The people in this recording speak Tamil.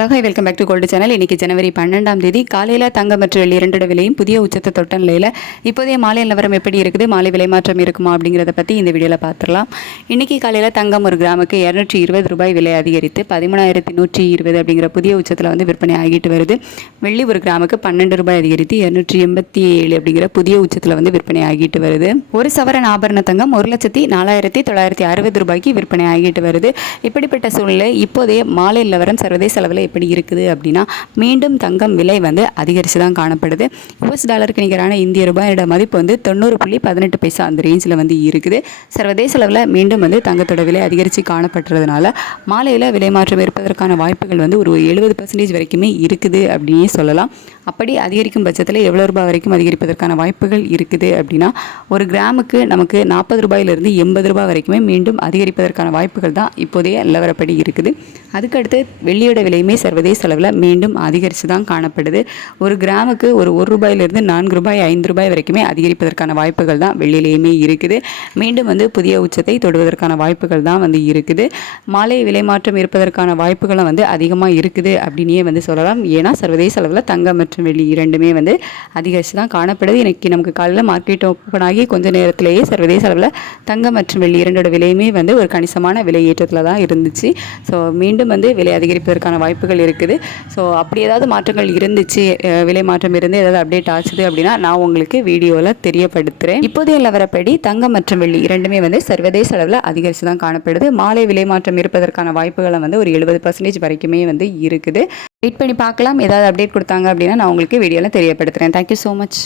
Hi, welcome back to gold channel. இன்றைக்கி ஜனவரி 12ஆம் தேதி காலையில் தங்கம் மற்றும் வெள்ளி இரண்டோட விலையும் புதிய உச்சத்தை தொட்ட நிலையில் இப்போதைய மாலை நிலவரம் எப்படி இருக்குது, மாலை விலை மாற்றம் இருக்குமா அப்படிங்கிறத பற்றி இந்த வீடியோவில் பார்த்துடலாம். இன்றைக்கி காலையில் தங்கம் ஒரு கிராமுக்கு 220 ரூபாய் விலை அதிகரித்து 13,120 அப்படிங்கிற புதிய உச்சத்தில் வந்து விற்பனை ஆகிட்டு வருது. வெள்ளி ஒரு கிராமுக்கு 12 ரூபாய் அதிகரித்து 287 அப்படிங்கிற புதிய உச்சத்தில் வந்து விற்பனை ஆகிட்டு வருது. ஒரு சவரன் ஆபரண தங்கம் 1,04,960 ரூபாய்க்கு விற்பனை ஆகிட்டு வருது. இப்படிப்பட்ட சூழ்நிலை இப்போதைய மாலை நிலவரம் சர்வதேச அளவில் எப்படி இருக்குது அப்படின்னா, மீண்டும் தங்கம் விலை வந்து அதிகரித்து தான் காணப்படுது. US டாலருக்கு நிகரான இந்திய ரூபாயோட மதிப்பு வந்து 90.18 அந்த ரேஞ்சில் வந்து இருக்குது. சர்வதேச அளவில் மீண்டும் வந்து தங்கத்தோட விலை அதிகரித்து காணப்படுறதுனால மாலையில் விலை மாற்றம் இருப்பதற்கான வாய்ப்புகள் வந்து ஒரு 70% வரைக்குமே இருக்குது அப்படின்னே சொல்லலாம். அப்படி அதிகரிக்கும் பட்சத்தில் எவ்வளோ ரூபாய் வரைக்கும் அதிகரிப்பதற்கான வாய்ப்புகள் இருக்குது அப்படின்னா, ஒரு கிராமுக்கு நமக்கு 40 ரூபாயிலிருந்து 80 ரூபாய் வரைக்குமே மீண்டும் அதிகரிப்பதற்கான வாய்ப்புகள் தான் இப்போதைய நிலவரப்படி இருக்குது. அதுக்கடுத்து வெள்ளியோட விலையுமே சர்வதேச அளவில் மீண்டும் அதிகரித்து தான் காணப்படுது. ஒரு கிராமுக்கு ஒரு ரூபாயிலிருந்து 4 ரூபாய் 5 ரூபாய் வரைக்குமே அதிகரிப்பதற்கான வாய்ப்புகள் தான் வெள்ளியிலேயுமே இருக்குது. மீண்டும் வந்து புதிய உச்சத்தை தொடுவதற்கான வாய்ப்புகள் தான் வந்து இருக்குது. மாலை விலை மாற்றம் இருப்பதற்கான வாய்ப்புகளும் வந்து அதிகமாக இருக்குது அப்படின்னே வந்து சொல்லலாம். ஏன்னா சர்வதேச அளவில் தங்கம் மற்றும் வெள்ளி இரண்டுமே வந்து அதிகரித்து தான் காணப்படுது. இன்னைக்கு நமக்கு காலையில் மார்க்கெட் ஓப்பன் ஆகி கொஞ்ச நேரத்திலேயே சர்வதேச அளவில் தங்கம் மற்றும் வெள்ளி இரண்டோட விலையுமே வந்து ஒரு கணிசமான விலை ஏற்றத்தில் தான் இருந்துச்சு. ஸோ மீண்டும் வந்து விலை அதிகரிப்பதற்கான வாய்ப்புகள் இருக்குது. ஸோ அப்படி ஏதாவது மாற்றங்கள் இருந்துச்சு, விலை மாற்றம் இருந்து ஏதாவது அப்டேட் ஆச்சுது அப்படின்னா நான் உங்களுக்கு வீடியோவில் தெரியப்படுத்துகிறேன். இப்போதைய நிலவரப்படி தங்கம் மற்றும் வெள்ளி இரண்டுமே வந்து சர்வதேச அளவில் அதிகரித்து தான் காணப்படுது. மாலை விலை மாற்றம் இருப்பதற்கான வாய்ப்புகளை வந்து ஒரு 70% வரைக்குமே வந்து இருக்குது. வெயிட் பண்ணி பார்க்கலாம். ஏதாவது அப்டேட் கொடுத்தாங்க அப்படின்னா நான் உங்களுக்கு வீடியோவில் தெரியப்படுத்துகிறேன். Thank you so much.